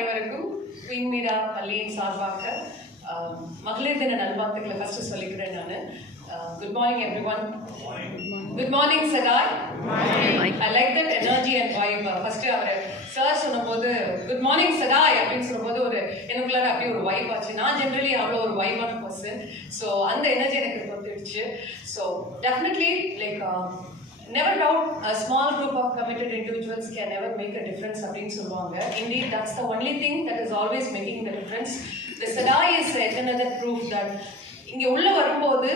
அனைவருக்கும் குயின் மீரா பள்ளியின் சார்பாக மகளிர் தின நல்வாழ்த்துக்களை ஃபர்ஸ்ட் சொல்லிக்கிறேன் நான். Good morning everyone. Good morning சகாய். I like that energy and vibe. First அவர் சார் சொன்னபோது குட் மார்னிங் சகாய் அப்படின்னு சொல்லும்போது ஒரு எனக்குள்ளார அப்படியே ஒரு வைப் ஆச்சு. நான் ஜென்ரலி அவ்வளோ ஒரு வைபான பர்சன். ஸோ அந்த எனர்ஜி எனக்கு கொடுத்துடுச்சு. So definitely like never doubt a small group of committed individuals can never make a difference அப்படின்னு சொல்லுவாங்க. Indeed, that's the only thing that is always making the difference. The Sadai is yet another proof that இங்கே உள்ள வரும்போது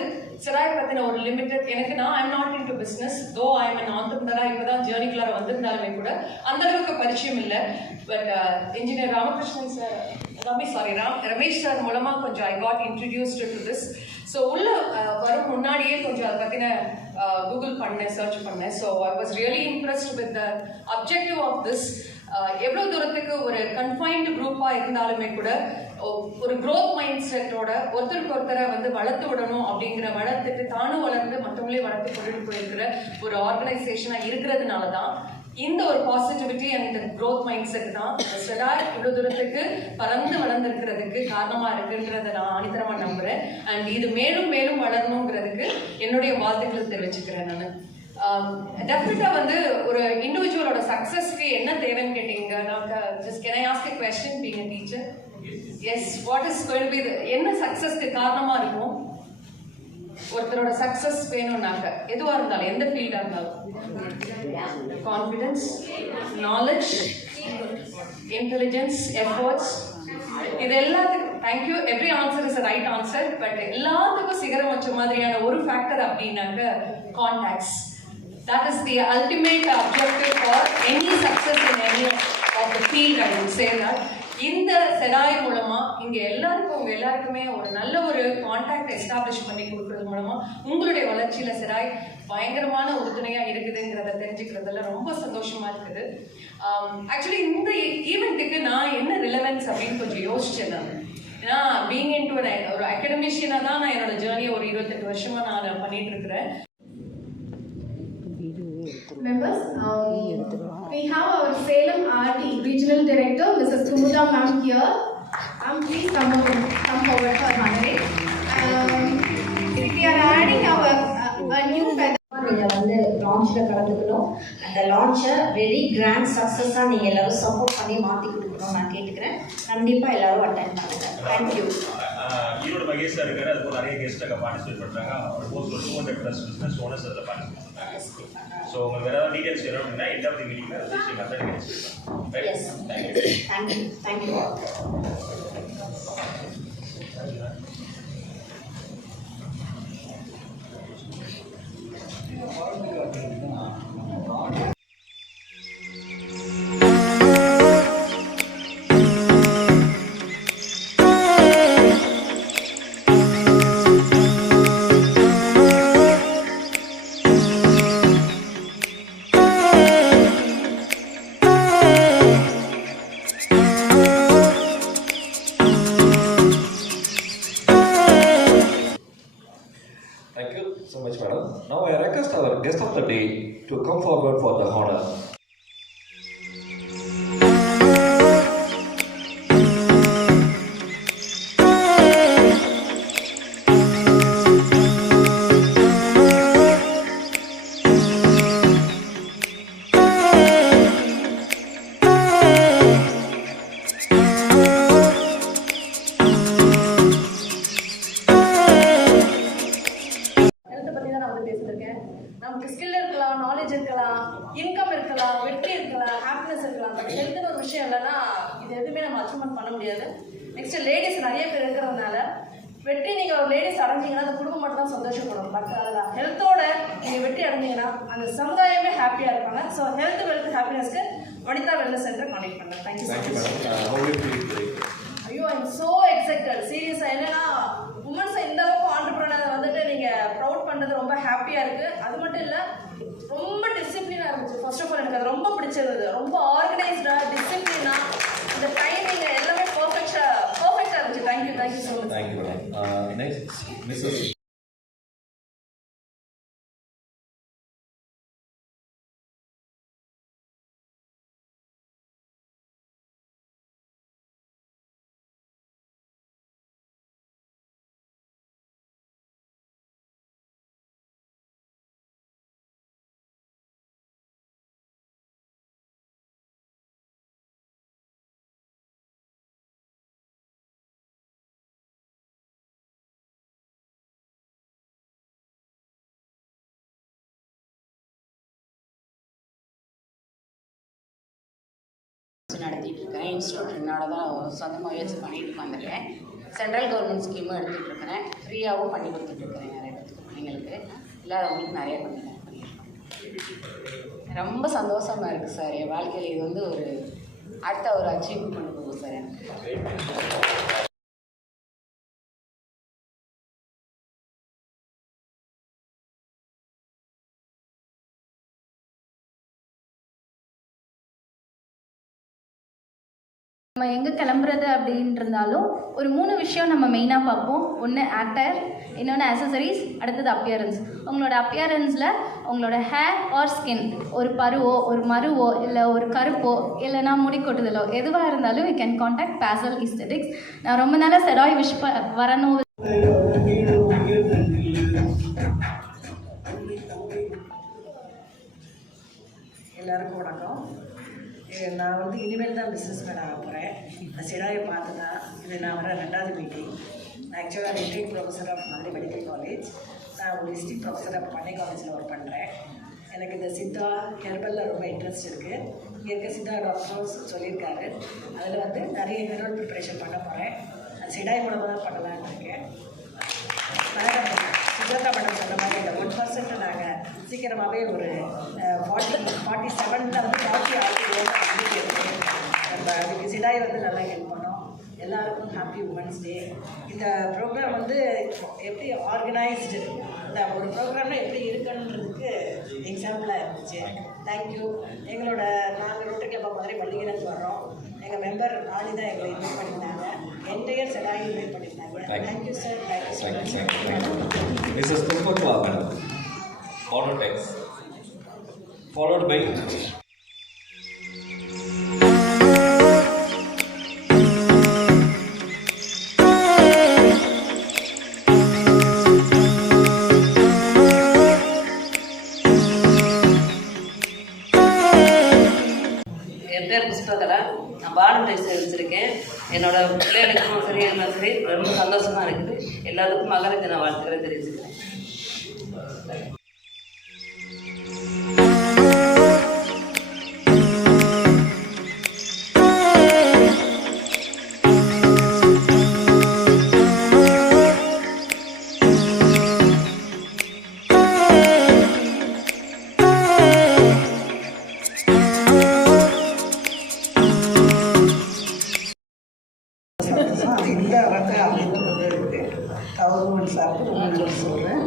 செடாய் பற்றின ஒரு limited எனக்கு நான் I'm not into business though I'm an ஆண்டர்பிரனரா இப்போ தான் ஜேர்னிக்குள்ளார வந்திருந்தாலுமே கூட அந்த அளவுக்கு பரிச்சயம் இல்லை. But engineer Ramakrishnan sir Ramesh sir மூலமாக கொஞ்சம் I got introduced to this. So உள்ள வரும் முன்னாடியே கொஞ்சம் அதை பற்றின கூகுள் பண்ணேன், சர்ச் பண்ணேன். So I was really impressed with the objective of this. எவ்வளோ தூரத்துக்கு ஒரு கன்ஃபைன்டு குரூப்பாக இருந்தாலுமே கூட ஒரு க்ரோத் மைண்ட் செட்டோட ஒருத்தருக்கு ஒருத்தரை வந்து வளர்த்து விடணும் அப்படிங்கிற வளர்த்துட்டு தானும் வளர்ந்து மற்றவங்களே வளர்த்து கொண்டுட்டு போயிருக்கிற ஒரு ஆர்கனைசேஷனாக இருக்கிறதுனால தான் இந்த ஒரு positivity and growth mind set தான் செடாய் இவ்வளோ தூரத்துக்கு பறந்து வளர்ந்துருக்கிறதுக்கு காரணமாக இருக்குன்றதை நான் ஆணித்தரமாக நம்புகிறேன். அண்ட் இது மேலும் மேலும் வளரணுங்கிறதுக்கு என்னுடைய வாழ்த்துக்களை தெரிவிச்சுக்கிறேன். நான் டெஃபினட்டாக வந்து ஒரு இண்டிவிஜுவலோட சக்ஸஸ்க்கு என்ன தேவைன்னு கேட்டீங்க. நான் just can I ask a question being a teacher? Yes, what is going to be என்ன சக்ஸஸ்க்கு காரணமாக இருக்கும்? ஒருத்தரோட சக்ஸஸ் வேணும்னாக்க எதுவாக இருந்தாலும் எந்த ஃபீல்டாக இருந்தாலும் கான்ஃபிடன்ஸ், நாலேஜ், இன்டெலிஜென்ஸ், எஃபர்ட்ஸ், இது எல்லாத்துக்கும் thank you. Every answer is a right answer. But எல்லாத்துக்கும் சிகரம் வச்ச மாதிரியான ஒரு ஃபேக்டர் அப்படின்னாக்க contacts. That is the ultimate objective for any success in any of the field. I would say that. இந்த செடாய் மூலமா இங்க எல்லாருக்குமே ஒரு நல்ல ஒரு கான்டாக்ட் எஸ்டாப்ளிஷ் பண்ணி கொடுக்கறது மூலமா உங்களுடைய வளர்ச்சியில செடாய் பயங்கரமான உறுதுணையா இருக்குதுங்கிறத தெரிஞ்சுக்கிறதுல ரொம்ப சந்தோஷமா இருக்குது. ஆக்சுவலி இந்த ஈவெண்ட்டுக்கு நான் என்ன ரிலவன்ஸ் அப்படின்னு கொஞ்சம் யோசிச்சேன். நான் ஏன்னா பீங் இன்டு ஒரு அகடமிஷியனா தான் நான் என்னோட ஜேர்னியை ஒரு 28 வருஷமா நான் பண்ணிட்டு இருக்கிறேன். Members, we have our Salem RT Regional Director, Mrs. Sumudha Ma'am here. Please come forward for honoring. We are adding our a new feather. நீங்கள் வந்து லான்ச்சில் கலந்துக்கணும். அந்த லான்ச்சை வெரி கிராண்ட் சக்ஸஸாக நீங்கள் எல்லோரும் சப்போர்ட் பண்ணி மாற்றி கொடுக்கணும் நான் கேட்டுக்கிறேன். கண்டிப்பாக எல்லோரும் அட்டென்ட் பண்ணுங்கள். தேங்க்யூ. ஈரோடு மகேஷ் சார் இருக்காரு. அதுக்கு நிறைய கெஸ்ட் அங்கே பார்ட்டிசிபேட் பண்ணுறாங்க. ஆல்மோஸ்ட் 200+ பிஸ்னஸ் ஓனர்ஸ் அதில் பார்ட்டிசிபேட் பண்ணுறாங்க. ஸோ உங்களுக்கு வேறு ஏதாவது டீடைல்ஸ் வேணும் அப்படின்னா எண்ட் ஆஃப் தி மீட்டிங்கில் ரிஜிஸ்ட்ரேஷன் மெத்தட் கிடைச்சிருக்காங்க. Yes, thank you. Thank you. Thank you so much, madam. Now I request our guest of the day to come forward for the honor. நமக்கு ஸ்கில் இருக்கலாம், நாலேஜ் இருக்கலாம், இன்கம் இருக்கலாம், வெற்றி இருக்கலாம், ஹாப்பினஸ் இருக்கலாம். But ஹெல்த்னு ஒரு விஷயம் இல்லைன்னா இது எதுவுமே நம்ம அச்சீவ்மெண்ட் பண்ண முடியாது. நெக்ஸ்ட் லேடிஸ் நிறைய பேர் இருக்கிறதுனால வெற்றி நீங்கள் ஒரு லேடிஸ் அடைஞ்சிங்கன்னா அந்த குடும்பம் மட்டும் தான் சந்தோஷப்படும். பட் அதில் ஹெல்த்தோட நீங்கள் வெற்றி அடைஞ்சிங்கன்னா அந்த சமுதாயமே ஹாப்பியாக இருப்பாங்க. ஸோ ஹெல்த் வெல்த் ஹாப்பினஸ்க்கு வனிதா வெல்னஸ் சென்டர் கான்டெக்ட் பண்ணுறேன். Thank you so much. ஐயோ, ஐ எம் ஸோ எக்ஸைட்டட். சீரியஸாக என்னன்னா உமன்ஸை இந்த அளவுக்கு ஆண்டர்பிரனர் வந்துட்டு நீங்கள் ப்ரௌட் பண்ணுறது ரொம்ப ஹாப்பியாக இருக்குது. அது மட்டும் இல்லை, ரொம்ப டிசிப்ளினாக இருந்துச்சு. ஃபர்ஸ்ட் ஆஃப் ஆல் எனக்கு அது ரொம்ப பிடிச்சிருந்தது. ரொம்ப ஆர்கனைஸ்டாக, டிசிப்ளினாக, இந்த டைமிங் எல்லாமே பர்ஃபெக்டாக இருந்துச்சு. Thank you so much. Thank you, madam. Next, Mrs. நடத்திட்டு இருக்கிறேன். இன்ஸ்டியூட் என்னோட தான் சொந்தமாக வச்சு பண்ணிட்டு உட்காந்துருக்கேன். சென்ட்ரல் கவர்மெண்ட் ஸ்கீமும் எடுத்துகிட்டு இருக்கிறேன். ஃப்ரீயாகவும் பண்ணி கொடுத்துட்ருக்குறேன் நிறைய பேருக்கு, பிள்ளைங்களுக்கு இல்லாதவங்களுக்கு நிறைய பண்ணியிருக்கேன். ரொம்ப சந்தோஷமாக இருக்குது சார். என் வாழ்க்கையில் இது வந்து ஒரு அடுத்த ஒரு அச்சீவ்மெண்ட் போகும் சார் எனக்கு. நம்ம எங்கே கிளம்புறது அப்படின்ட்டு இருந்தாலும் ஒரு 3 விஷயம் நம்ம மெயினாக பார்ப்போம். ஒன்று ஆக்டர், இன்னொன்று அசசரிஸ், அடுத்தது அப்பியரன்ஸ். உங்களோட அப்பியரன்ஸில் உங்களோட ஹேர் ஆர் ஸ்கின், ஒரு பருவோ ஒரு மருவோ இல்லை ஒரு கருப்போ இல்லைனா முடி கொட்டுதலோ எதுவாக இருந்தாலும் you can contact Basal Aesthetics. நான் ரொம்ப நாளாக செடாய் விஷ் வரணும். எல்லாருக்கும் வணக்கம். நான் வந்து இனிமேல் தான் பிஸ்னஸ் மேன் ஆக போகிறேன். நான் சிடாயை பார்த்து தான் இது நான் வர 2வது மீட்டிங். நான் ஆக்சுவலாக district professor of Madurai medical college. நான் ஒரு டிஸ்ட்ரிக்ட் ப்ரொஃபஸர் ஆஃப் பண்ணை காலேஜில் ஒர்க் பண்ணுறேன். எனக்கு இந்த சித்தா ஹெர்பலில் ரொம்ப இன்ட்ரெஸ்ட் இருக்குது. இங்கே இருக்க சித்தா டாக்டர்ஸ் சொல்லியிருக்காரு. அதில் வந்து நிறைய ஹெர்பல் ப்ரிப்பரேஷன் பண்ண போகிறேன். அது சிடாய் மூலமாக தான் பண்ணலான்னு இருக்கேன். மேடம் சுஜாதா மேடம் சொன்ன மாதிரி இந்த 1% நாங்கள் சீக்கிரமாகவே ஒரு 47 வந்து 40 ஆகிடுவோம். நம்ம அதுக்கு சிடாய் வந்து நல்லா ஹெல்ப் பண்ணோம். எல்லாருக்கும் ஹாப்பி உமன்ஸ் டே. இந்த ப்ரோக்ராம் வந்து எப்படி ஆர்கனைஸ்டு, இந்த ஒரு ப்ரோக்ராமில் எப்படி இருக்குன்றதுக்கு எக்ஸாம்பிளாக இருந்துச்சு. தேங்க்யூ. எங்களோட நாங்கள் ரோட்டரி கிளப் ஆஃப் மதுரை பள்ளிகளுக்கு வர்றோம். எங்கள் மெம்பர் ஆளி தான் எங்களை இன்வைட் பண்ணியிருந்தாங்க. என்டையர் சிடாய் இன்வைட் பண்ணியிருந்தாங்க. Thank you sir. Thank you. Mrs. Kumpakla, madam. Honor text. Followed by என் பேர் புஷ்பகலா. நான் வாலண்டைன்ஸ் வச்சுருக்கேன். என்னோட பிள்ளைகளுக்கும் சரி எல்லாம் சரி ரொம்ப சந்தோஷமாக இருக்குது. எல்லாத்துக்கும் மகளிர் தின வாழ்த்துக்களை தெரிவிச்சுக்கிறேன். இந்த வந்து அமைந்து கவர்மெண்ட் சார்பு உங்களுக்கு சொல்கிறேன்.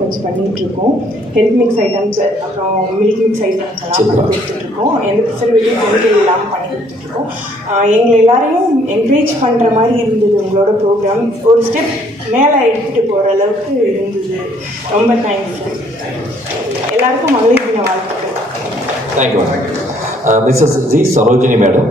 வச்சு பண்ணிகிட்ருக்கோம். ஹெல்த் மிக்ஸ் ஐட்டம்ஸ், அப்புறம் மில்க் மிக்ஸ் ஐட்டம்ஸ் எல்லாம் பண்ணி கொடுத்துட்ருக்கோம். எந்த ப்ரிசர்வேட்டிவ் கெமிக்கல் இல்லாமல் பண்ணி கொடுத்துட்ருக்கோம். எங்களை எல்லாரையும் என்கரேஜ் பண்ணுற மாதிரி இருந்தது உங்களோட ப்ரோக்ராம். ஒரு ஸ்டெப் மேலே எடுத்துகிட்டு போகிற அளவுக்கு இருந்தது. ரொம்ப தேங்க்ஸ். எல்லாருக்கும் மகளிர் தின வாழ்த்துக்கள். thank you. Mrs. G. Sarojini, madam.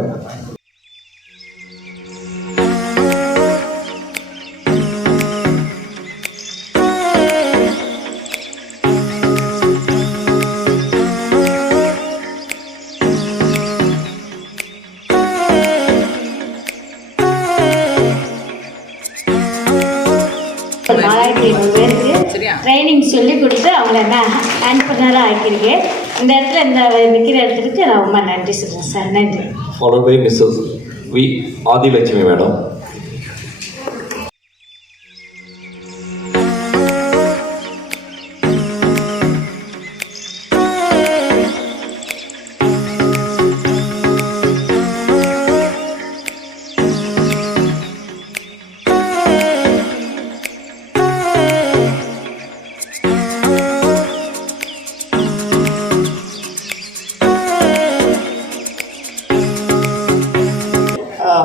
ஒரு 4500 பேருக்கு ட்ரைனிங் சொல்லி கொடுத்து அவங்கள நான் ஆண்டர்பிரனராக ஆக்கியிருக்கேன். இந்த இடத்துல இந்த நிற்கிற இடத்துக்கு நான் ரொம்ப நன்றி சொல்கிறேன் சார். நன்றி. Followed by Mrs. V. Adilakshmi, madam.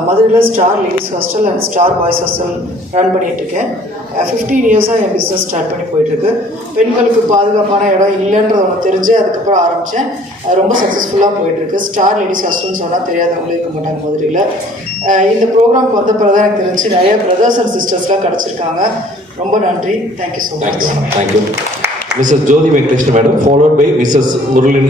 மதுரையில் star ladies hostel and star boys hostel run பண்ணிகிட்ருக்கேன். 15 இயர்ஸாக என் பிஸ்னஸ் ஸ்டார்ட் பண்ணி போயிட்டுருக்கு. பெண்களுக்கு பாதுகாப்பான இடம் இல்லைன்றது ஒன்று தெரிஞ்சு அதுக்கப்புறம் ஆரம்பித்தேன். ரொம்ப சக்ஸஸ்ஃபுல்லாக போயிட்டுருக்கு. ஸ்டார் லேடிஸ் ஹாஸ்டல்னு சொன்னால் தெரியாதவங்களே இருக்க மாட்டாங்க மதுரையில். இந்த ப்ரோக்ராம்க்கு வந்த பிறகு தான் எனக்கு தெரிஞ்சு நிறைய பிரதர்ஸ் அண்ட் சிஸ்டர்ஸ்லாம் கிடச்சிருக்காங்க. ரொம்ப நன்றி. Thank you so much. Thank you. Mrs. Jyoti Venkatesh, madam. Followed by Mrs. Muralin.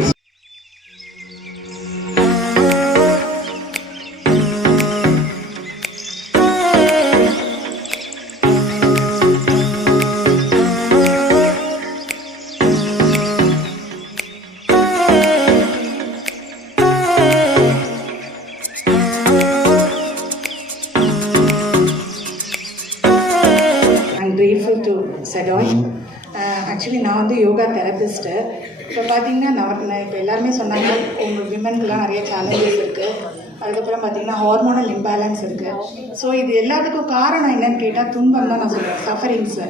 Actually நான் வந்து யோகா தெரபிஸ்ட்டு. இப்போ பார்த்தீங்கன்னா நான் இப்போ எல்லாருமே சொன்னாங்க உங்களுக்கு விமனுக்குலாம் நிறைய சேலஞ்சஸ் இருக்குது. அதுக்கப்புறம் பார்த்தீங்கன்னா ஹார்மோனல் இம்பேலன்ஸ் இருக்குது. ஸோ இது எல்லாத்துக்கும் காரணம் என்னன்னு கேட்டால் துன்பம் தான் நான் சொல்லுவேன், சஃபரிங்ஸு.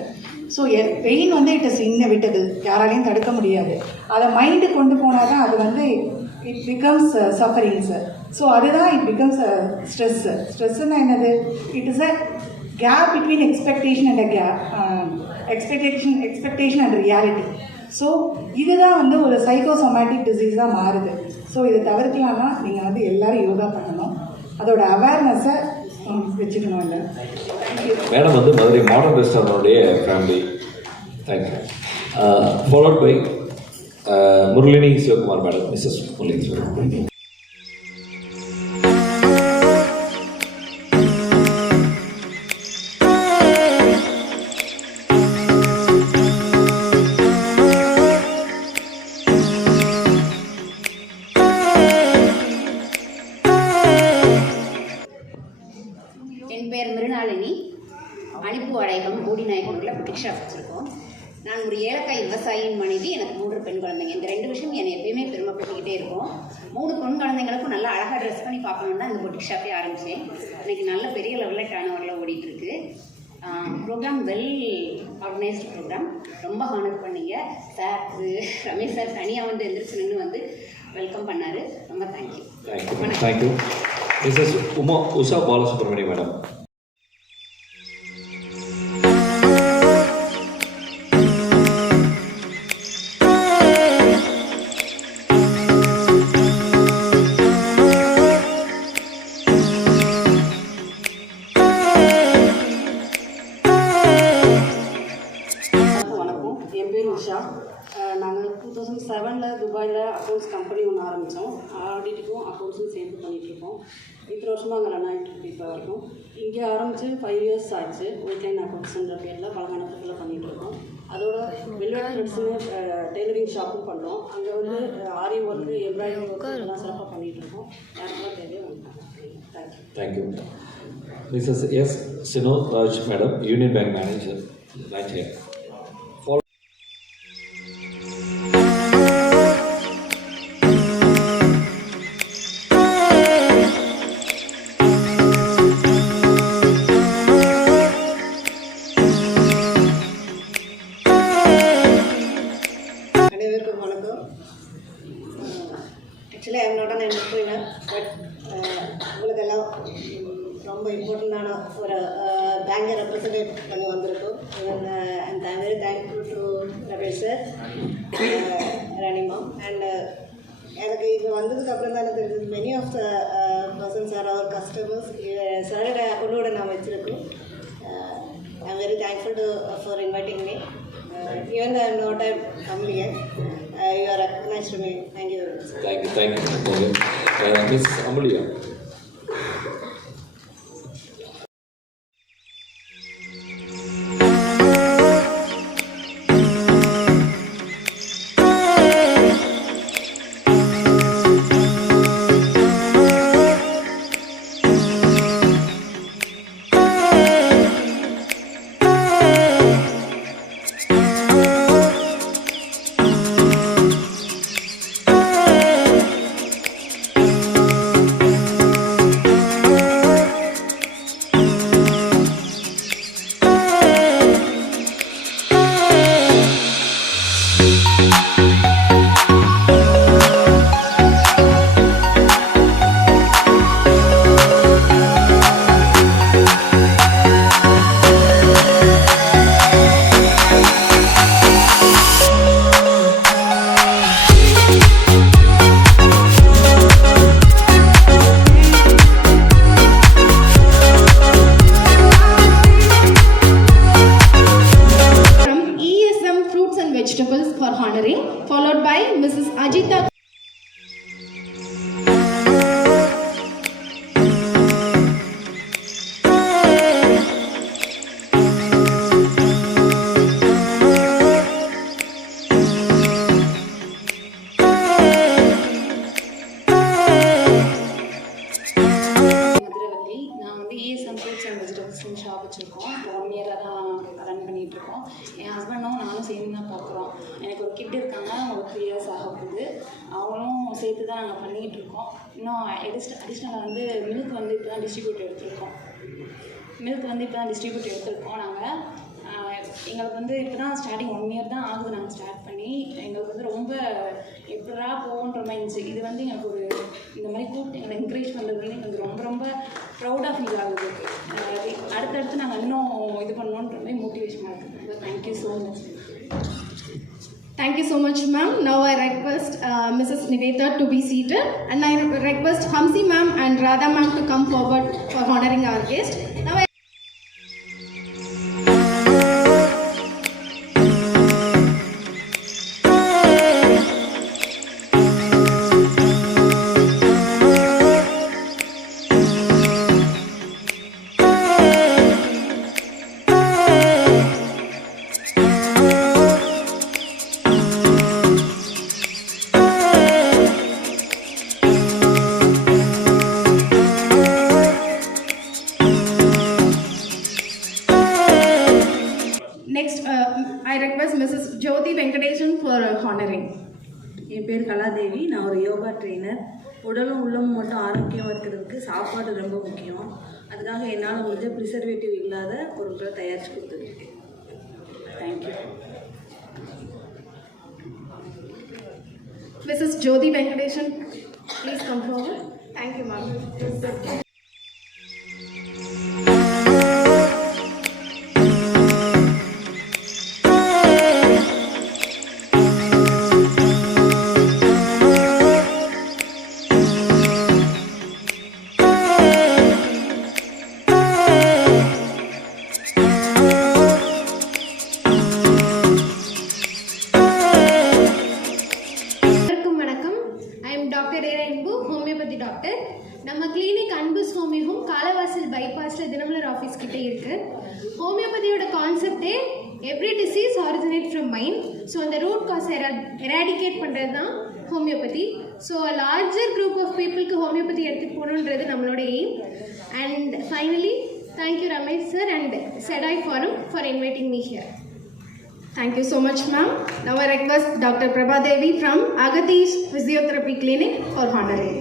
ஸோ பெயின் வந்து இட் இஸ் இன்னெவிட்டபிள், யாராலையும் தடுக்க முடியாது. அதை மைண்டு கொண்டு போனால் தான் அது வந்து இட் பிகம்ஸ் சஃபரிங்ஸு. ஸோ அதுதான் இட் பிகம்ஸ் ஸ்ட்ரெஸ்ஸு. ஸ்ட்ரெஸ்ஸுன்னா என்னது? It is a gap between expectation and reality. So இதுதான் வந்து ஒரு சைக்கோசோமேட்டிக் டிசீஸாக மாறுது. ஸோ இதை தவிர்க்கலாம்னா நீங்கள் வந்து எல்லோரும் யோகா பண்ணணும், அதோட அவேர்னஸை வச்சுக்கணும். இல்லை மேடம் வந்து மதுரை மாடர்ன் ரெஸ்டாரண்டோடைய family. Thank you. Followed by Muralini Sivakumar madam, Mrs Muralini Sivakumar. என் பேர் மிருணாளினி. அனுப்பு அடைகம் மூடிநாயக்கனூரில் புட்டிக் ஷாப் வச்சுருக்கோம். நான் ஒரு ஏலக்காய் விவசாயியின் மனைவி. எனக்கு 3 பெண் குழந்தைங்க. இந்த 2 விஷயம் என்னை எப்பயுமே பெருமைப்பட்டுக்கிட்டே இருக்கும். 3 பெண் குழந்தைங்களுக்கும் நல்லா அழகாக ட்ரெஸ் பண்ணி பார்க்கணுன்னு தான் இந்த புட்டிக் ஷாப்பே ஆரம்பித்தேன். இன்றைக்கி நல்ல பெரிய லெவலில் டர்ன் ஓடிட்டுருக்கு. Program well organised program. ரொம்ப ஹானர் பண்ணீங்க சார். ரமேஷ் சார் தனியாக வந்து எந்திரிச்சு நின்று வந்து வெல்கம் பண்ணார். ரொம்ப thank you. Thank you. Mrs Usha Balasubramaniam madam. வணக்கம், என் பேர் உஷா. நாங்கள் 2007 துபாயில் அக்கௌண்ட்ஸ் கம்பெனி ஒன்று ஆரம்பித்தோம். ஆடிட்டுக்கும் அக்கௌண்ட்ஸும் சேர்ந்து பண்ணிகிட்ருக்கோம். இத்தனை வருஷமாக அங்கே ரன் ஆகிட்டு இப்போ வரைக்கும். இங்கே ஆரம்பித்து 5 இயர்ஸ் ஆச்சு. ஒயிட்லைன் அக்கௌண்ட்ஸுன்ற பேரில் பலகானத்தில் பண்ணிகிட்ருக்கோம். அதோட வெல்வெட் த்ரெட்ஸுன்னு டெய்லரிங் ஷாப்பும் பண்ணுறோம். அங்கே வந்து ஆரி ஒர்க்கு, எம்ப்ராய்டரி ஒர்க்கு எல்லாம் சிறப்பாக பண்ணிகிட்ருக்கோம். யாருக்கெல்லாம் தேவையோ thank you. Thank you. Mrs S Sino Raj madam, union bank manager, Nigeria. அனைவருக்கும் வணக்கம். ஆக்சுவலாக என்னோட நான் போயினேன். பட் உங்களுக்கெல்லாம் ரொம்ப இம்பார்ட்டண்டான ஒரு பேங்கை ரெப்ரசன்டேட் பண்ணி வந்திருக்கோம். And I very thankful to Ramesh sir, Ranima. And எனக்கு இது வந்ததுக்கப்புறம் தான் எனக்கு தெரிஞ்சது many of the persons are our customers. சாரோட அக்கௌண்டோட நான் வச்சுருக்கோம். I am very thankful to for inviting me. Even though I am not a familiar, you are recognized to me. Thank you very much. Thank you. Miss Amelia. Vegetables for honoring, followed by Mrs. Ajita. Shop வச்சுருக்கோம். 1 இயராக தான் run பண்ணிகிட்ருக்கோம். என் ஹஸ்பண்டும் நானும் சேர்ந்து தான் பார்க்குறோம். எனக்கு ஒரு கிட் இருக்காங்க, அவங்க 3 இயர்ஸ் ஆக போகுது. அவங்களும் சேர்த்து தான் நாங்கள் பண்ணிக்கிட்டு இருக்கோம். இன்னும் அடிஷ்னலாக வந்து மில்க் வந்து இப்போ தான் டிஸ்ட்ரிபியூட் எடுத்திருக்கோம். நாங்கள் எங்களுக்கு வந்து இப்போ தான் ஸ்டார்டிங் 1 இயர் தான் ஆகுது நாங்கள் ஸ்டார்ட் பண்ணி. எங்களுக்கு வந்து ரொம்ப எப்படா போகுன்ற மாதிரி இருந்துச்சு. இது வந்து எனக்கு ஒரு இந்த மாதிரி கூப்பிட்டு எங்களை என்கரேஜ் பண்ணுறது வந்து எங்களுக்கு ரொம்ப ரொம்ப ப்ரௌடாக ஃபீல் ஆகுது. அடுத்தடுத்து நாங்கள் இன்னும் இது பண்ணணுன்ற மாதிரி மோட்டிவேஷனாக இருக்குது. Thank you so much. Thank you so much, ma'am. Now I request Mrs. Nivetha to be seated, and I request Hamsi ma'am and Radha ma'am to come forward for honoring our guest. Now I request Mrs. Jyoti Venkateshan for honoring. என் பேர் கலாதேவி. நான் ஒரு yoga trainer. உடலும் உள்ளமும் மட்டும் ஆரோக்கியம் இருக்கிறதுக்கு சாப்பாடு ரொம்ப முக்கியம். அதுக்காக என்னால் முடிஞ்ச ப்ரிசர்வேட்டிவ் இல்லாத பொருட்களை தயாரித்து கொடுத்துருக்கேன். Thank you. Mrs. Jyoti Venkateshan, please come forward. Thank you, ma'am. நம்ம clinic Anbus homeo home Kalavasal பைபாஸில் தினமலர் ஆஃபீஸ் கிட்டே இருக்குது. ஹோமியோபதியோட கான்செப்டே every disease originate from mind. So அந்த ரூட் காஸ் எராடிகேட் பண்ணுறது தான் ஹோமியோபதி. ஸோ லார்ஜர் குரூப் ஆஃப் பீப்புளுக்கு ஹோமியோபதி எடுத்துகிட்டு போகணுன்றது நம்மளோட aim. And finally thank you Ramesh sir and SEDAI forum for inviting me here. Thank you so much, ma'am. Now I request Dr. Prabha Devi from Agathis Physiotherapy Clinic for honoring.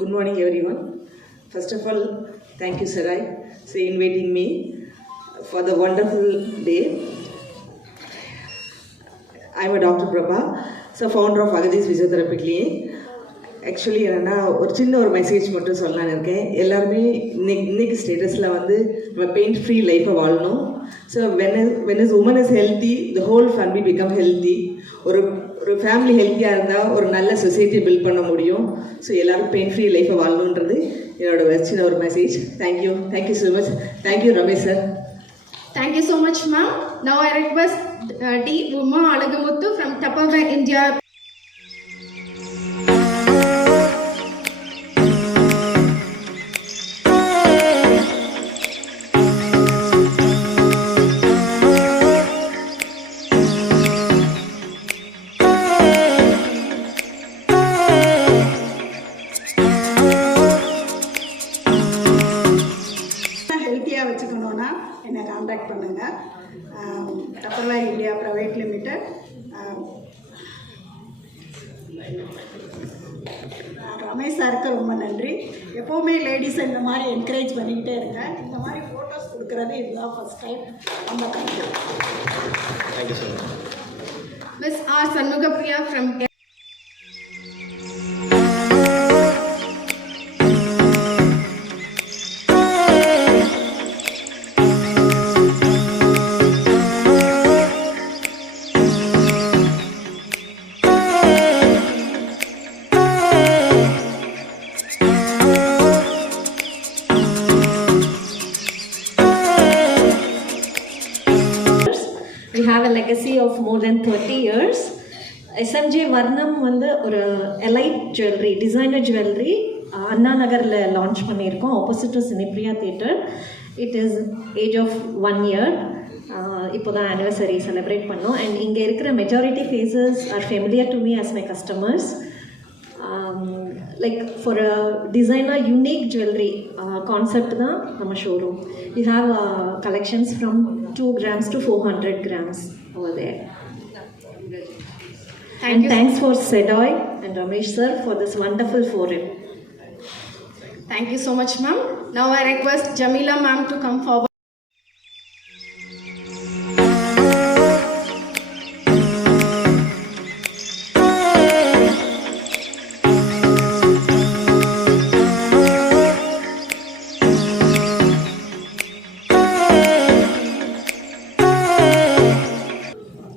Good morning, everyone. First of all, thank you, SEDAI, for inviting me for the wonderful day. I am a Dr. Prabha, so founder of Agathis Physiotherapy Clinic. Actually என்னென்னா ஒரு சின்ன ஒரு message மட்டும் சொல்லலான்னு இருக்கேன். எல்லாருமே இன்னைக்கு ஸ்டேட்டஸில் வந்து நம்ம பெயின் ஃப்ரீ லைஃப்பை வாழணும். So when is woman is healthy, the whole family become healthy. ஒரு ஃபேமிலி ஹெல்த்தியாக இருந்தால் ஒரு நல்ல சொசைட்டி பில்ட் பண்ண முடியும். ஸோ எல்லோரும் பெயின் ஃப்ரீ லைஃப்பை வாழணுன்றது என்னோட சின்ன ஒரு message. Thank you so much. Thank you Ramesh sir. Thank you so much, ma'am. Now I request D. Uma Alagamuthu from Tupperware, India. ஹெல்த்தியாக வச்சுக்கணுன்னா என்னை காண்டாக்ட் பண்ணுங்கள். Tupperware India private limited. Ramesh சாருக்கு ரொம்ப நன்றி. எப்போவுமே லேடிஸை இந்த மாதிரி என்கரேஜ் பண்ணிக்கிட்டே இருக்கேன். இந்த மாதிரி ஃபோட்டோஸ் கொடுக்குறது இதுதான் ஃபஸ்ட் டைம். ரொம்ப thank you. Thank you so much. Miss R. Sanmugapriya from We have a legacy of more than 30 years. SMJ Varnam வந்து ஒரு எலைட் ஜுவல்லரி, டிசைனர் ஜுவல்லரி அண்ணா நகரில் லான்ச் பண்ணியிருக்கோம், opposite to Cinipriya theatre. It is age of 1 year. இப்போ தான் anniversary celebrate பண்ணோம். And இங்கே இருக்கிற majority faces are familiar to me as my customers. Like for a designer unique jewelry concept தான் நம்ம showroom. You have collections from 2 grams to 400 grams over there. And thanks for Sedoy and Ramesh sir for this wonderful forum. Thank you so much, ma'am. Now I request Jamila ma'am to come forward.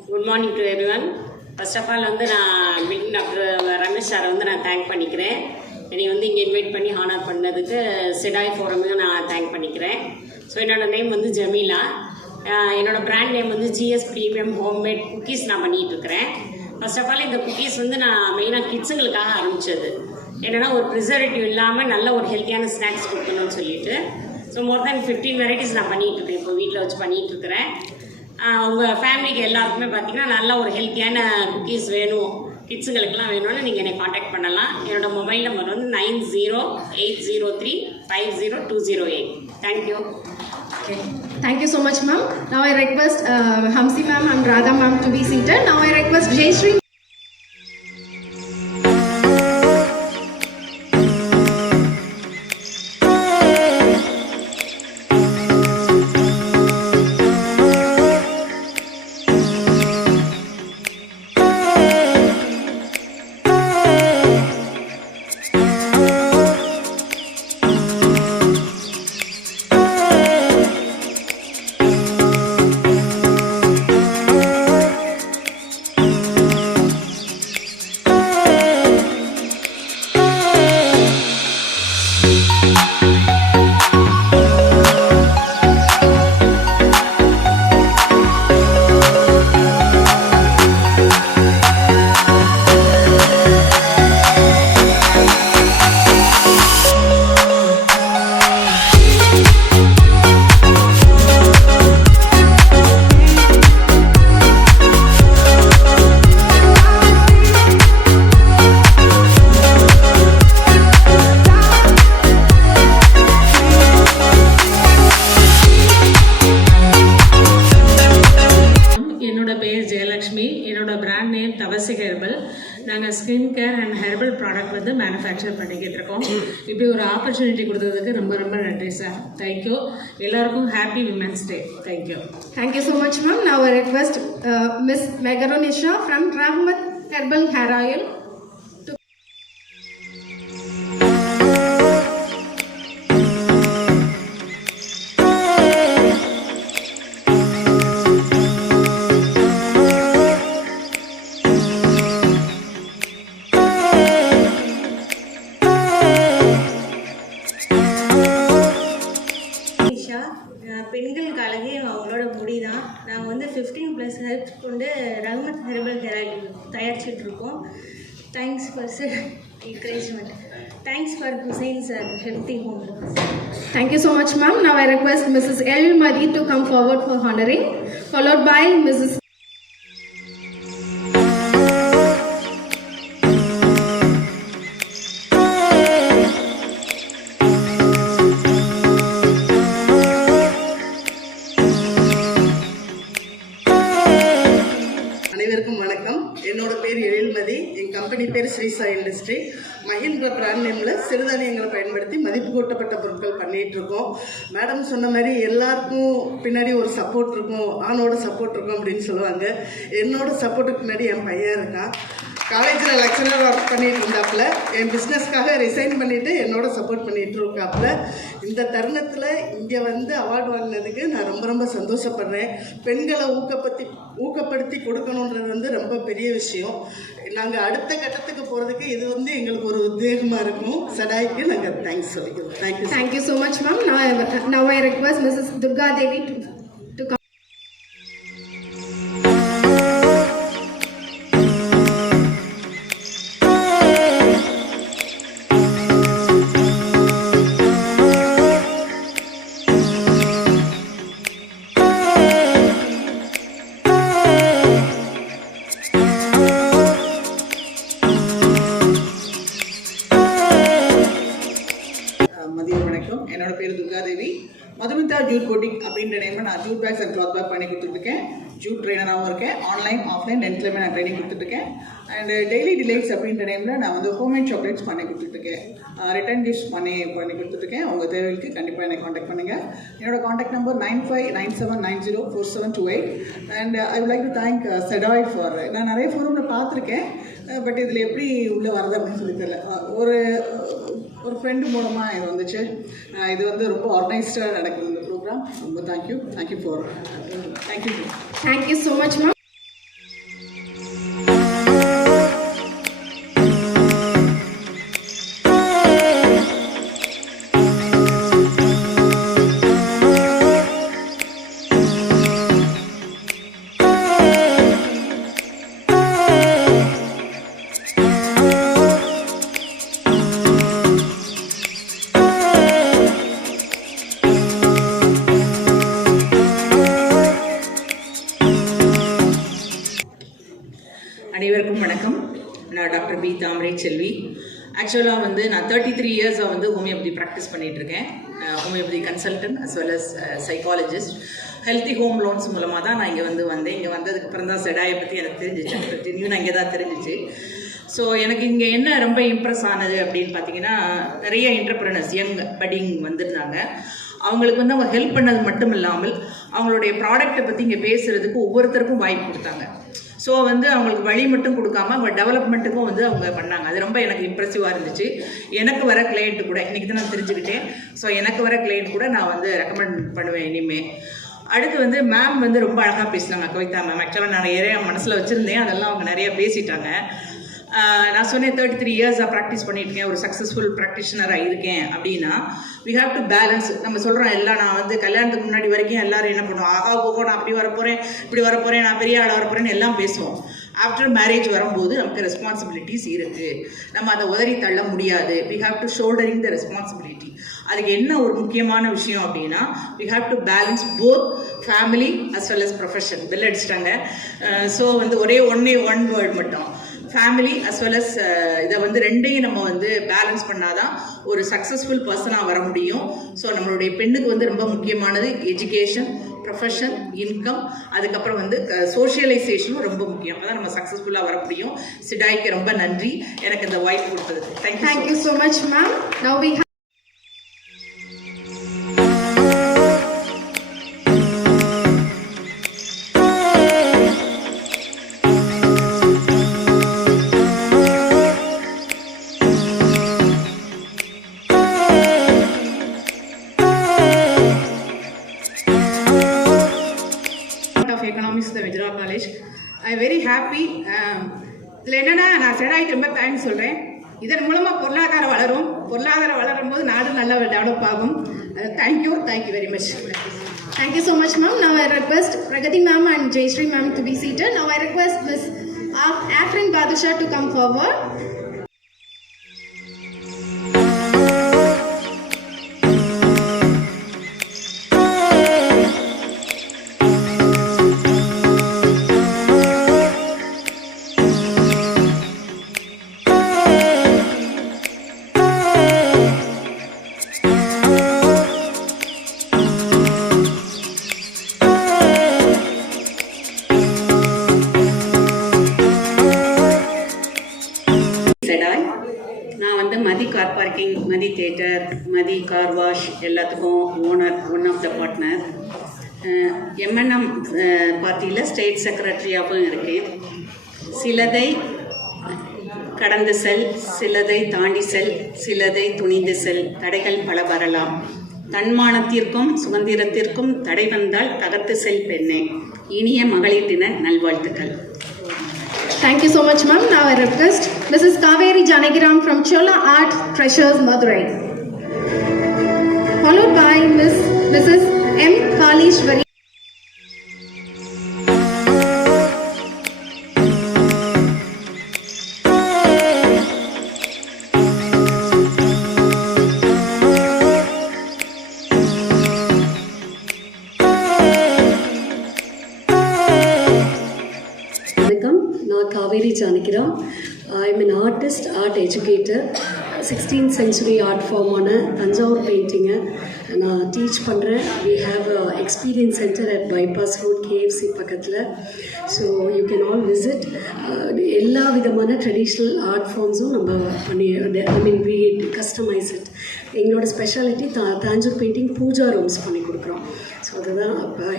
Good morning to everyone. First of all வந்து நான் building doctor Ramesh சாரை வந்து நான் thank பண்ணிக்கிறேன். என்னை வந்து இங்கே invite பண்ணி ஹானர் பண்ணதுக்கு செடாய் ஃபோரமையும் நான் தேங்க் பண்ணிக்கிறேன். ஸோ என்னோடய நேம் வந்து ஜமீலா. என்னோடய பிராண்ட் நேம் வந்து ஜிஎஸ் ப்ரீமியம் ஹோம்மேட் குக்கீஸ் நான் பண்ணிகிட்ருக்கிறேன். ஃபர்ஸ்ட் ஆஃப் ஆல் இந்த குக்கீஸ் வந்து நான் மெயினாக கிட்ஸுங்களுக்காக ஆரம்பித்தது. என்னென்னா ஒரு ப்ரிசர்வேட்டிவ் இல்லாமல் நல்ல ஒரு ஹெல்த்தியான ஸ்நாக்ஸ் கொடுக்கணும்னு சொல்லிட்டு ஸோ மோர் தென் 15 வெரைட்டிஸ் நான் பண்ணிகிட்ருக்கேன். இப்போ வீட்டில் வச்சு பண்ணிகிட்ருக்கிறேன். உங்கள் ஃபேமிலிக்கு எல்லாருக்குமே பார்த்தீங்கன்னா நல்ல ஒரு ஹெல்த்தியான குக்கீஸ் வேணும், கிட்ஸுங்களுக்கெல்லாம் வேணும்னு நீங்கள் என்னை காண்டாக்ட் பண்ணலாம். என்னோடய மொபைல் நம்பர் வந்து 9080350208. Thank you. Thank you so much, ma'am. Now I request Hamsi ma'am and Radha ma'am to be seated. Now I request Jayashree. நாங்கள் skin care and herbal product வந்து மேனுஃபேக்சர் பண்ணிக்கிட்டு இருக்கோம். இப்படி ஒரு ஆப்பர்ச்சுனிட்டி கொடுத்ததுக்கு ரொம்ப ரொம்ப நன்றி சார். தேங்க்யூ. எல்லாருக்கும் happy women's day. Thank you. Thank you so much, ma'am. Now I request Miss Megaronisha from Rahmat Herbal Hair Oil. பெண்களுக்கு அழகே அவங்களோட முடி தான். நாங்கள் வந்து 15+ ஹெர்ப்ஸ் கொண்டு ரஹ்மத் ஹெர்பல் ஹேர் ஆயில் தயாரிச்சிட்ருக்கோம். Thanks for sir encouragement. Thanks for Hussain sir healthy home. Thank you so much, ma'am. Now I request Mrs. L. Madi to come forward for honoring, followed by Mrs. அனைவருக்கும் வணக்கம். என்னோட பேர் எழில்மதி. என் company பேர் Srisa industry. Mahindra brand நேமில் சிறுதானியங்களை பயன்படுத்தி மதிப்பு கூட்டப்பட்ட பொருட்கள் பண்ணிகிட்டு இருக்கோம். மேடம் சொன்ன மாதிரி எல்லாருக்கும் பின்னாடி ஒரு சப்போர்ட் இருக்கும், ஆணோட சப்போர்ட் இருக்கும் அப்படின்னு சொல்லுவாங்க. என்னோட சப்போர்ட்டுக்கு பின்னாடி என் பையன் இருக்கான். காலேஜில் லெக்சரர் ஒர்க் பண்ணிட்டு இருந்தாப்புல, என் பிஸ்னஸ்க்காக ரிசைன் பண்ணிவிட்டு என்னோட சப்போர்ட் பண்ணிகிட்டு இருக்காப்புல. இந்த தருணத்தில் இங்கே வந்து அவார்டு வாங்கினதுக்கு நான் ரொம்ப ரொம்ப சந்தோஷப்படுறேன். பெண்களை ஊக்கப்படுத்தி கொடுக்கணுன்றது வந்து ரொம்ப பெரிய விஷயம். நாங்கள் அடுத்த கட்டத்துக்கு போகிறதுக்கு இது வந்து எங்களுக்கு ஒரு உத்வேகமாக இருக்கும். சடாய்க்கு நாங்கள் தேங்க்ஸ் சொல்லிக்கிறோம். Thank you. Thank you so much, ma'am. Now I request Mrs. Durga Devi to come. என்னோட பேர் துர்காதேவி. மதுமிதா ஜூட் கோட்டிங் அப்படின்ற நேமில் நான் Jude packs and cloth back பண்ணி கொடுத்துட்ருக்கேன். ஜூட் ட்ரெயினராகவும் இருக்கேன். ஆன்லைன் ஆஃப்லைன் ரெண்டுலேயுமே நான் ட்ரைனிங் கொடுத்துட்ருக்கேன். அண்ட் டெய்லி டிலைட்ஸ் அப்படின்ற நேமில் நான் வந்து ஹோம்மேட் சாக்லேட்ஸ் பண்ணி கொடுத்துட்ருக்கேன். ரிட்டர்ன் கிஃப்ட்ஸ் பண்ணி கொடுத்துட்ருக்கேன். உங்கள் தேவைகளுக்கு கண்டிப்பாக என்னை காண்டாக்ட் பண்ணுங்கள். என்னோட contact number 9597904728. And I would like to thank SEDAI for, நான் நிறைய ஃபோரமில் பார்த்துருக்கேன், பட் இதில் எப்படி உள்ளே வருது அப்படின்னு சொல்லி தெரியல. ஒரு ஃப்ரெண்டு மூலமாக இது வந்துச்சு. இது வந்து ரொம்ப ஆர்கனைஸ்டாக நடக்குது இந்த ப்ரோக்ராம். ரொம்ப thank you for thank you. Thank you so much ma'am. அனைவருக்கும் வணக்கம். நான் டாக்டர் பி தாமரை செல்வி. ஆக்சுவலாக வந்து நான் 33 இயர்ஸாக வந்து ஹோமியோபதி ப்ராக்டிஸ் பண்ணிகிட்ருக்கேன். Homeopathy consultant as well as psychologist. Healthy home loans மூலமாக தான் நான் இங்கே வந்தேன். இங்கே வந்ததுக்கப்புறம் தான் செடாயை பற்றி எனக்கு தெரிஞ்சிச்சு. நான் இங்கே தான் தெரிஞ்சிச்சு. ஸோ எனக்கு இங்கே என்ன ரொம்ப இம்ப்ரெஸ் ஆனது அப்படின்னு பார்த்தீங்கன்னா, நிறைய என்டர்பிரனர்ஸ் யங் பட்டிங் வந்திருந்தாங்க. அவங்களுக்கு வந்து அவங்க ஹெல்ப் பண்ணது மட்டும் இல்லாமல் அவங்களுடைய ப்ராடக்ட்டை பற்றி இங்கே பேசுகிறதுக்கு ஒவ்வொருத்தருக்கும் வாய்ப்பு கொடுத்தாங்க. ஸோ வந்து அவங்களுக்கு வழி மட்டும் கொடுக்காம அவங்க டெவலப்மெண்ட்டுக்கும் வந்து அவங்க பண்ணாங்க. அது ரொம்ப எனக்கு இம்ப்ரெசிவாக இருந்துச்சு. எனக்கு வர கிளையண்ட்டு கூட இன்றைக்கி தான் நான் தெரிஞ்சுக்கிட்டேன். ஸோ எனக்கு வர கிளையண்ட் கூட நான் வந்து ரெக்கமெண்ட் பண்ணுவேன் இனிமேல். அடுத்து வந்து மேம் வந்து ரொம்ப அழகாக பேசினாங்க, கவிதா மேம். ஆக்சுவலாக நான் நிறைய மனசில் வச்சுருந்தேன், அதெல்லாம் அவங்க நிறைய பேசிட்டாங்க. நான் சொன்னேன் 33 இயர்ஸாக ப்ராக்டிஸ் பண்ணியிருக்கேன், ஒரு சக்ஸஸ்ஃபுல் ப்ராக்டிஷனராக இருக்கேன் அப்படின்னா வி ஹாவ் டு பேலன்ஸ். நம்ம சொல்கிறோம் எல்லாம், நான் வந்து கல்யாணத்துக்கு முன்னாடி வரைக்கும் எல்லோரும் என்ன பண்ணுவோம், ஆகா போகோ நான் அப்படி வரப்போகிறேன், இப்படி வரப்போகிறேன், நான் பெரிய ஆளாக வரப்போகிறேன்னு எல்லாம் பேசுவோம். ஆஃப்டர் மேரேஜ் வரும்போது நமக்கு ரெஸ்பான்சிபிலிட்டிஸ் இருக்குது. நம்ம அதை உதறி தள்ள முடியாது. We have to shouldering the responsibility. அதுக்கு என்ன ஒரு முக்கியமான விஷயம் அப்படின்னா, we have to balance both family as well as profession. Bell அடிச்சிட்டாங்க. ஸோ வந்து ஒன் வேர்ட் மட்டும், ஃபேமிலி அஸ் வெல் அஸ் இதை வந்து ரெண்டையும் நம்ம வந்து பேலன்ஸ் பண்ணாதான் ஒரு சக்ஸஸ்ஃபுல் பர்சனாக வர முடியும். ஸோ நம்மளுடைய பெண்ணுக்கு வந்து ரொம்ப முக்கியமானது எஜுகேஷன், ப்ரொஃபஷன், இன்கம், அதுக்கப்புறம் வந்து சோஷியலைசேஷனும் ரொம்ப முக்கியம். அதான் நம்ம சக்ஸஸ்ஃபுல்லாக வர முடியும். சிடாய்க்கு ரொம்ப நன்றி எனக்கு இந்த வாய்ப்பு கொடுத்ததுக்கு. Thank you so much ma'am. Now we I very happy. இதில் என்னென்னா, நான் செடாய்க்கு ரொம்ப தேங்க்ஸ் சொல்கிறேன். இதன் மூலமாக பொருளாதாரம் வளரும். பொருளாதாரம் வளரும் போது நாடு நல்லா டெவலப் ஆகும். Thank you very much. Thank you so much, ma'am. Now I request Pragati ma'am and Jayashree ma'am to be seated. Now I request Ms. Afrin Badusha to come forward. Car parking, Mathi theatre, Mathi car wash எல்லாத்துக்கும் owner, one of the partner. MNM பார்ட்டியில் state செக்ரட்டரியாகவும் இருக்கேன். சிலதை கடந்து செல், சிலதை தாண்டி செல், சிலதை துணிந்து செல், தடைகள் பல வரலாம். தன்மானத்திற்கும் சுதந்திரத்திற்கும் தடை வந்தால் தகர்த்து செல் பெண்ணே. இனிய மகளிர் தின நல்வாழ்த்துக்கள். Thank you so much, ma'am. Now I request Mrs. Kaveri Janagiram from Chola Art Treasures, Madurai, followed by Mrs. M. Kalishwari. Kaveri Janagiram. I am an artist, art educator, 16th century art ஃபார்மான Thanjavur பெயிண்டிங்கை நான் teach பண்ணுறேன். We have experience centre at bypass road KFC பக்கத்தில். So you can all visit. எல்லா விதமான traditional art ஃபார்ம்ஸும் நம்ம பண்ணி we customise it. எங்களோட speciality Tanjore painting pooja rooms பண்ணி கொடுக்குறோம். ஸோ அதுதான்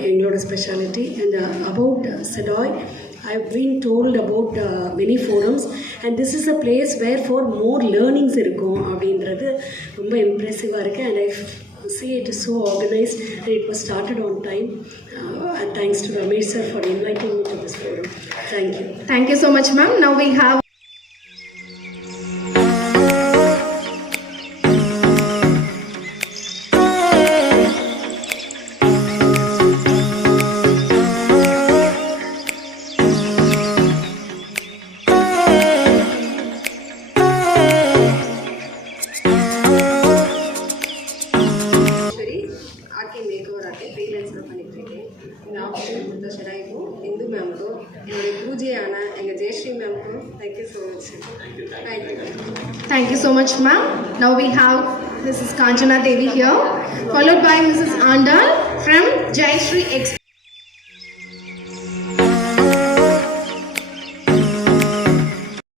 எங்களோட speciality. And about SEDAI, I've been told about many forums, and this is a place where for more learnings இருக்கும் அப்படின்றது ரொம்ப இம்ப்ரெசிவாக இருக்குது. And I see it is so organized and it was started on time. And thanks to Ramesh sir for inviting me to this forum. Thank you. Thank you so much, ma'am. Now we have Hindu மேமுக்கும் என்னுடைய பூஜையான எங்கள் ஜெயஸ்ரீ மேமுக்கும் thank you so much. Thank you so much, ma'am. Now we have Mrs. Kanchana Devi here, followed by Mrs. Andal from Jayashree X.